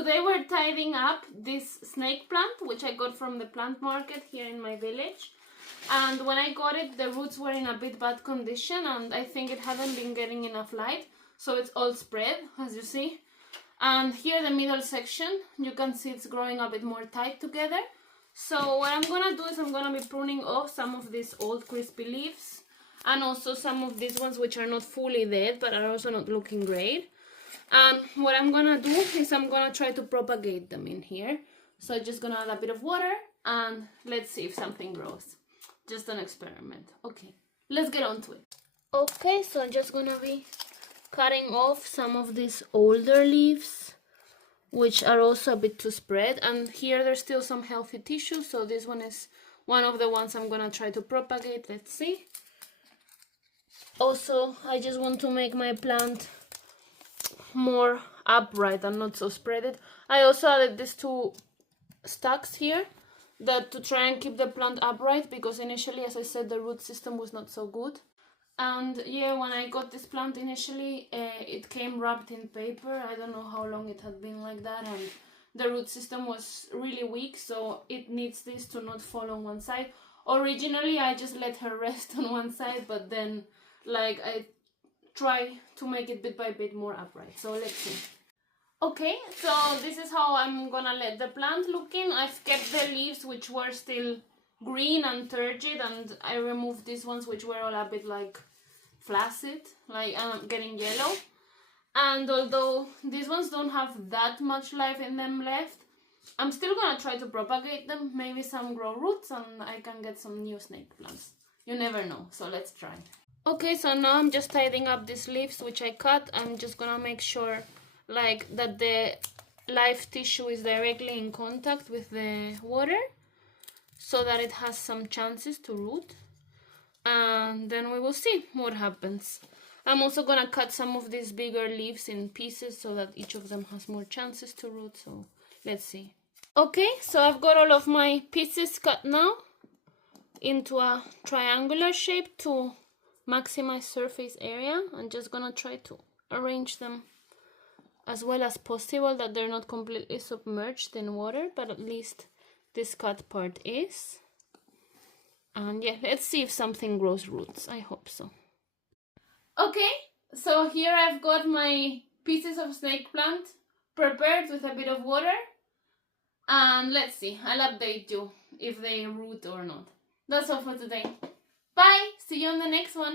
today we're tidying up this snake plant, which I got from the plant market here in my village. And when I got it, the roots were in a bit bad condition, and I think it hadn't been getting enough light, so it's all spread, as you see. And here the middle section, you can see it's growing a bit more tight together. So what I'm gonna do is I'm gonna be pruning off some of these old crispy leaves, and also some of these ones which are not fully dead but are also not looking great. And what I'm gonna do is I'm gonna try to propagate them in here. So I'm just gonna add a bit of water and let's see if something grows. Just an experiment. Okay, let's get on to it. Okay, so I'm just gonna be cutting off some of these older leaves, which are also a bit too spread. And here there's still some healthy tissue, so this one is one of the ones I'm gonna try to propagate. Let's see. Also, I just want to make my plant more upright and not so spreaded. I also added these two stacks here that to try and keep the plant upright, because initially, as I said, the root system was not so good. And yeah, when I got this plant initially, it came wrapped in paper. I don't know how long it had been like that, and the root system was really weak, so it needs this to not fall on one side. Originally, I just let her rest on one side, but then like I try to make it bit by bit more upright. So let's see. Okay, so this is how I'm gonna let the plant look in. I've kept the leaves which were still green and turgid, and I removed these ones which were all a bit like flaccid, like getting yellow. And although these ones don't have that much life in them left, I'm still gonna try to propagate them. Maybe some grow roots and I can get some new snake plants. You never know, so let's try. Okay, so now I'm just tidying up these leaves which I cut. I'm just gonna make sure like that the live tissue is directly in contact with the water, so that it has some chances to root, and then we will see what happens. I'm also gonna cut some of these bigger leaves in pieces so that each of them has more chances to root, so let's see. Okay, so I've got all of my pieces cut now into a triangular shape to maximize surface area. I'm just gonna try to arrange them as well as possible, that they're not completely submerged in water, but at least this cut part is. And yeah, let's see if something grows roots. I hope so. Okay, so here I've got my pieces of snake plant prepared with a bit of water, and let's see, I'll update you if they root or not. That's all for today. Bye, see you on the next one.